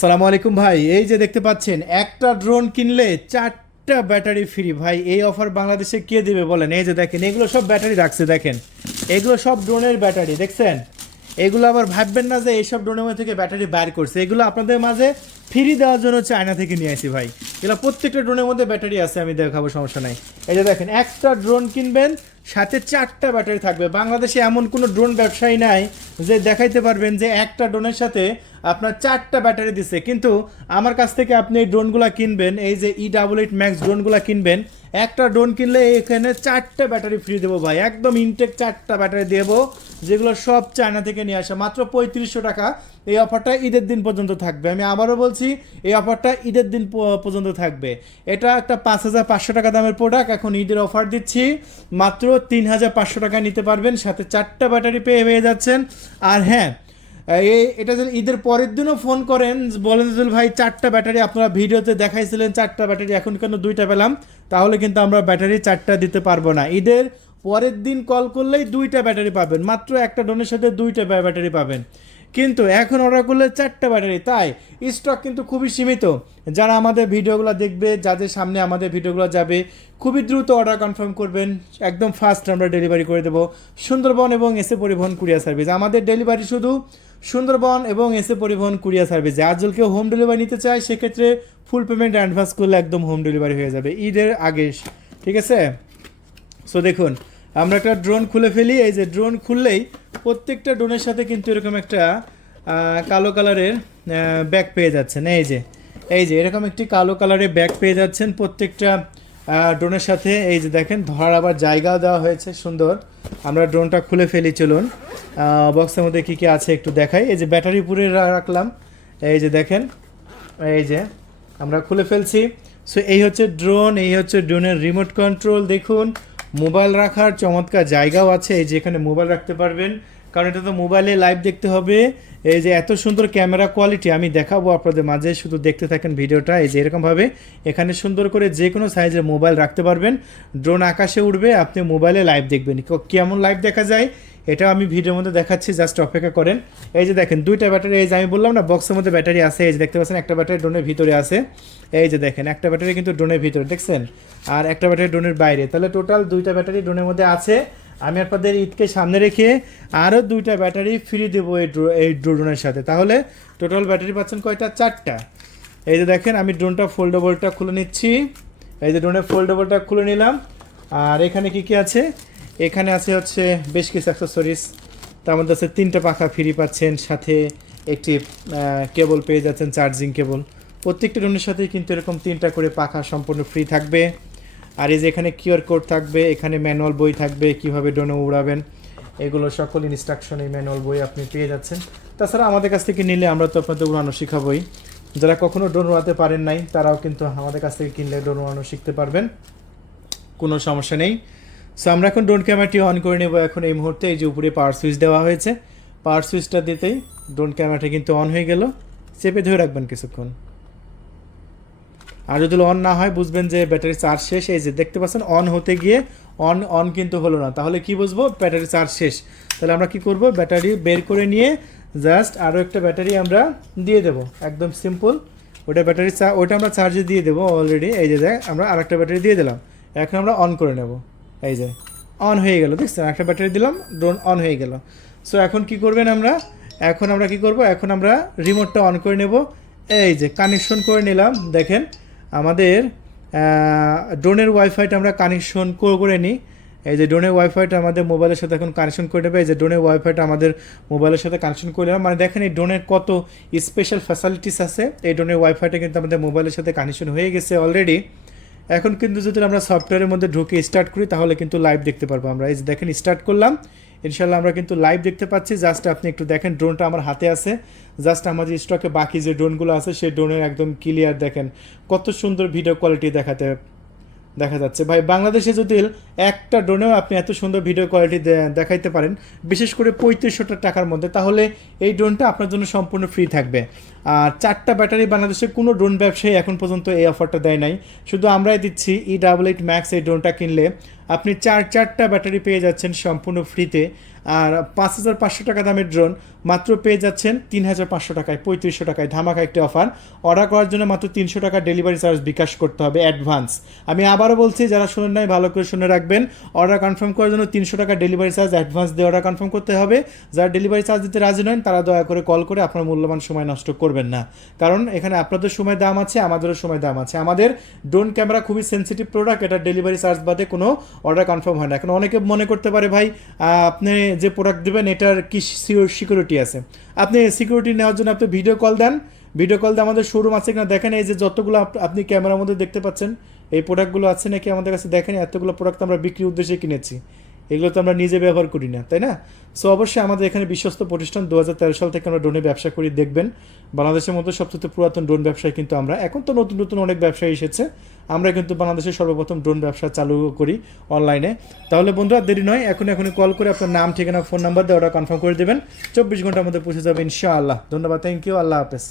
সালামু আলাইকুম ভাই। এই যে দেখতে পাচ্ছেন, একটা ড্রোন কিনলে চারটা ব্যাটারি ফ্রি। ভাই এই অফার বাংলাদেশে কে দিবে বলেন? এই যে দেখেন, এগুলো সব ব্যাটারি রাখছে, দেখেন এগুলো সব ড্রোনের ব্যাটারি দেখছেন। এগুলো আবার ভাববেন না যে এইসব ড্রোনের মধ্যে থেকে ব্যাটারি বাইর করছে, এগুলো আপনাদের মাঝে ফ্রি দেওয়ার জন্য চায়না থেকে নিয়ে আসি ভাই। এগুলো প্রত্যেকটা ড্রোনের মধ্যে ব্যাটারি আছে, আমি দেখাবো, সমস্যা নাই। এই যে দেখেন, একটা ড্রোন কিনবেন, সাথে চারটা ব্যাটারি থাকবে। বাংলাদেশে এমন কোনো ড্রোন ব্যবসায়ী নাই যে দেখাইতে পারবেন যে একটা ড্রোনের সাথে আপনার চারটা ব্যাটারি দিচ্ছে। কিন্তু আমার কাছ থেকে আপনি এই ড্রোনগুলো কিনবেন, এই যে E88 Max ড্রোনগুলো কিনবেন, একটা ড্রোন কিনলে এখানে চারটা ব্যাটারি ফ্রি দেবো ভাই, একদম ইনটেক চারটা ব্যাটারি দেবো, যেগুলো সব চায়না থেকে নিয়ে আসা, মাত্র 3500 টাকা। এই অফারটা ঈদের দিন পর্যন্ত থাকবে। আমি আবারও বলছি, এই অফারটা ঈদের দিন পর্যন্ত থাকবে। এটা একটা 5500 টাকা দামের প্রোডাক্ট, এখন ঈদের অফার দিচ্ছি, মাত্র 3500 টাকা নিতে পারবেন, সাথে চারটা ব্যাটারি পেয়ে যাচ্ছেন। আর হ্যাঁ, এটা যদি ঈদের পরের দিনও ফোন করেন, বলেন যে ভাই চারটা ব্যাটারি আপনারা ভিডিওতে দেখাইছিলেন, চারটা ব্যাটারি এখন কেন দুইটা পেলাম, তাহলে কিন্তু আমরা ব্যাটারি চারটা দিতে পারবো না। ঈদের পরের দিন কল করলেই দুইটা ব্যাটারি পাবেন, মাত্র একটা ড্রোনের সাথে দুইটা ব্যাটারি পাবেন। কিন্তু এখন অর্ডার করলে চারটা ব্যাটারি, তাই স্টক কিন্তু খুবই সীমিত। যারা আমাদের ভিডিওগুলো দেখবে, যাদের সামনে আমাদের ভিডিওগুলো যাবে, খুবই দ্রুত অর্ডার কনফার্ম করবেন, একদম ফাস্ট আমরা ডেলিভারি করে দেবো। সুন্দরবন এবং এসএ পরিবহন কুরিয়ার সার্ভিস, আমাদের ডেলিভারি শুধু সুন্দরবন এবং এসএ পরিবহন কুরিয়ার সার্ভিস। আর যদি কেউ হোম ডেলিভারি নিতে চায়, সেক্ষেত্রে ফুল পেমেন্ট অ্যাডভান্স করলে একদম হোম ডেলিভারি হয়ে যাবে ঈদের আগে, ঠিক আছে? সো দেখুন, আমরা একটা ড্রোন খুলে ফেলি। এই যে ড্রোন খুললেই প্রত্যেকটা ড্রোনের সাথে কিন্তু এরকম একটা কালো কালারের ব্যাগ পেয়ে যাচ্ছেন। এই যে এরকম একটি কালো কালারের ব্যাগ পেয়ে যাচ্ছেন প্রত্যেকটা ড্রোনের সাথে। এই যে দেখেন, ধরার আবার জায়গাও দেওয়া হয়েছে সুন্দর। আমরা ড্রোনটা খুলে ফেলি, চলুন। বক্সের মধ্যে কী কী আছে একটু দেখাই। এই যে ব্যাটারি পুরে রাখলাম, এই যে দেখেন, এই যে আমরা খুলে ফেলছি। সো এই হচ্ছে ড্রোন, এই হচ্ছে ড্রোনের রিমোট কন্ট্রোল। দেখুন, মোবাইল রাখার চমৎকার জায়গাও আছে, এই যে এখানে মোবাইল রাখতে পারবেন, কারণ এটা তো মোবাইলে লাইভ দেখতে হবে। এই যে এত সুন্দর ক্যামেরা কোয়ালিটি, আমি দেখাবো আপনাদের মাঝে, শুধু দেখতে থাকেন ভিডিওটা। এই যে এরকমভাবে এখানে সুন্দর করে যে কোনো সাইজের মোবাইল রাখতে পারবেন। ড্রোন আকাশে উঠবে, আপনি মোবাইলে লাইভ দেখবেন। কেমন লাইভ দেখা যায় এটা আমি ভিডিওর মধ্যে দেখাচ্ছি, জাস্ট অপেক্ষা করেন। এই যে দেখেন, দুইটা ব্যাটারি, এই যে আমি বললাম না বক্সের মধ্যে ব্যাটারি আছে, এই যে দেখতে পাচ্ছেন, একটা ব্যাটারি ড্রোনের ভিতরে আছে। এই যে দেখেন, একটা ব্যাটারি কিন্তু ড্রোনের ভিতরে, দেখছেন, আর একটা ব্যাটারি ড্রোনের বাইরে। তাহলে টোটাল দুইটা ব্যাটারি ড্রোনের মধ্যে আছে। আমি আপনাদের ঈদকে সামনে রেখে আরও দুইটা ব্যাটারি ফ্রি দেবো এই ড্রোনের সাথে। তাহলে টোটাল ব্যাটারি পাচ্ছেন কয়টা? চারটা। এই যে দেখেন, আমি ড্রোনটা ফোল্ডেবলটা খুলে নিচ্ছি। এই যে ড্রোনের ফোল্ডেবলটা খুলে নিলাম। আর এখানে কি কি আছে? এখানে আছে হচ্ছে বেশ কিছু অ্যাক্সেসরিজ। তার মধ্যে আছে তিনটা পাখা ফ্রি পাচ্ছেন, সাথে একটি কেবল পেয়ে যাচ্ছেন, চার্জিং কেবল। প্রত্যেকটা ড্রোনের সাথেই কিন্তু এরকম তিনটা করে পাখা সম্পূর্ণ ফ্রি থাকবে। আর এই যে এখানে কিউআর কোড থাকবে, এখানে ম্যানুয়াল বই থাকবে, কীভাবে ড্রোনে উড়াবেন, এগুলো সকল ইনস্ট্রাকশন এই ম্যানুয়াল বই আপনি পেয়ে যাচ্ছেন। তাছাড়া আমাদের কাছ থেকে নিলে আমরা তো আপনাদের উড়ানো শেখাবই। যারা কখনো ড্রোন উড়াতে পারেন নাই, তারাও কিন্তু আমাদের কাছ থেকে কিনলে ড্রোন উড়ানো শিখতে পারবেন, কোনো সমস্যা নেই। সো আমরা এখন ড্রোন ক্যামেরাটি অন করে নেব এখন এই মুহূর্তে। এই যে উপরে পাওয়ার সুইচ দেওয়া হয়েছে, পাওয়ার সুইচটা দিতেই ড্রোন ক্যামেরাটা কিন্তু অন হয়ে গেল। চেপে ধরে রাখবেন কিছুক্ষণ। আর যদি অন না হয়, বুঝবেন যে ব্যাটারি চার্জ শেষ। এই যে দেখতে পাচ্ছেন, অন হতে গিয়ে অন কিন্তু হলো না, তাহলে কি বুঝবো? ব্যাটারি চার্জ শেষ। তাহলে আমরা কি করব? ব্যাটারি বের করে নিয়ে জাস্ট আরও একটা ব্যাটারি আমরা দিয়ে দেবো, একদম সিম্পল। ওটা ব্যাটারি ওটা আমরা চার্জে দিয়ে দেবো অলরেডি। এই যে দেখ, আমরা আরেকটা ব্যাটারি দিয়ে দিলাম, এখন আমরা অন করে নেব। এই যে অন হয়ে গেল, দেখছেন, একটা ব্যাটারি দিলাম, ড্রোন অন হয়ে গেল। সো এখন কি করবেন এখন আমরা কি করব? এখন আমরা রিমোটটা অন করে নেব। এই যে কানেকশন করে নিলাম, দেখেন আমাদের ড্রোনের ওয়াইফাইটা আমরা কানেকশন করে নিই। এই যে ড্রোনের ওয়াইফাইটা আমাদের মোবাইলের সাথে এখন কানেকশন করে নেবে। এই যে ড্রোনের ওয়াইফাইটা আমাদের মোবাইলের সাথে কানেকশন করে নিলাম। মানে দেখেন, এই ড্রোনের কত স্পেশাল ফ্যাসিলিটিস আছে। এই ড্রোনের ওয়াইফাইটা কিন্তু আমাদের মোবাইলের সাথে কানেকশন হয়ে গেছে অলরেডি। এখন কিন্তু যদি আমরা সফটওয়্যারের মধ্যে ঢুকে স্টার্ট করি, তাহলে কিন্তু লাইভ দেখতে পারবো আমরা। এই যে দেখেন, স্টার্ট করলাম, ইনশাল্লাহ আমরা কিন্তু লাইভ দেখতে পাচ্ছি। জাস্ট আপনি একটু দেখেন, ড্রোনটা আমার হাতে আছে। জাস্ট আমাদের স্টকে বাকি যে ড্রোনগুলো আছে, সেই ড্রোনের একদম ক্লিয়ার দেখেন, কত সুন্দর ভিডিও কোয়ালিটি দেখা যাচ্ছে। ভাই বাংলাদেশে যদি একটা ড্রোনেও আপনি এত সুন্দর ভিডিও কোয়ালিটি দেখাইতে পারেন, বিশেষ করে 3500 টাকার মধ্যে, তাহলে এই ড্রোনটা আপনার জন্য সম্পূর্ণ ফ্রি থাকবে। আর চারটা ব্যাটারি বাংলাদেশে কোনো ড্রোন ব্যবসায়ী এখন পর্যন্ত এই অফারটা দেয় নাই, শুধু আমরাই দিচ্ছি। E88 Max এই ড্রোনটা কিনলে আপনি চারটা ব্যাটারি পেয়ে যাচ্ছেন সম্পূর্ণ ফ্রিতে। আর 5,500 টাকা দামের ড্রোন মাত্র পেয়ে যাচ্ছেন 3,500 টাকায়, 3500 টাকায়, ধামাকা একটি অফার। অর্ডার করার জন্য মাত্র 300 টাকা ডেলিভারি চার্জ বিকাশ করতে হবে অ্যাডভান্স। আমি আবারও বলছি, যারা শুনেন নাই ভালো করে শুনে রাখবেন, অর্ডার কনফার্ম করার জন্য 300 টাকা ডেলিভারি চার্জ অ্যাডভান্স দিয়ে অর্ডার কনফার্ম করতে হবে। যারা ডেলিভারি চার্জ দিতে রাজি নন তারা দয়া করে কল করে আপনার মূল্যবান সময় নষ্ট করবেন না, কারণ এখানে আপনাদের সময় দাম আছে, আমাদেরও সময় দাম আছে। আমাদের ড্রোন ক্যামেরা খুবই সেন্সিটিভ প্রোডাক্ট, এটা ডেলিভারি চার্জ বাদে কোনো অর্ডার কনফার্ম হয় না। এখন অনেকে মনে করতে পারে ভাই আপনি যে প্রোডাক্ট দেবেন এটার কি সিকিউরিটি আছে। আপনি সিকিউরিটি নেওয়ার জন্য আপনি ভিডিও কল দেন, ভিডিও কল দিয়ে আমাদের শোরুম আছে কিনা দেখেন। এই যে যতগুলো আপনি ক্যামেরার মধ্যে দেখতে পাচ্ছেন এই প্রোডাক্টগুলো আছে নাকি আমাদের কাছে দেখেন। এতগুলো প্রোডাক্ট আমরা বিক্রির উদ্দেশ্যে কিনেছি, এগুলো তো আমরা নিজে ব্যবহার করি না, তাই না? সো অবশ্যই আমাদের এখানে বিশ্বস্ত প্রতিষ্ঠান, 2013 সাল থেকে আমরা ড্রোনে ব্যবসা করি। দেখবেন বাংলাদেশের মধ্যে সবচেয়ে পুরাতন ড্রোন ব্যবসায়ী কিন্তু আমরা। এখন তো নতুন নতুন অনেক ব্যবসায়ী এসেছে, আমরা কিন্তু বাংলাদেশের সর্বপ্রথম ড্রোন ব্যবসা চালু করি অনলাইনে। তাহলে বন্ধুরা দেরি নয়, এখনই কল করে আপনার নাম, ঠিকানা, ফোন নাম্বার দিয়ে ওটা কনফার্ম করে দেবেন। 24 ঘন্টার মধ্যে পৌঁছে যাবে ইনশাআল্লাহ। ধন্যবাদ, থ্যাংক ইউ, আল্লাহ হাফেজ।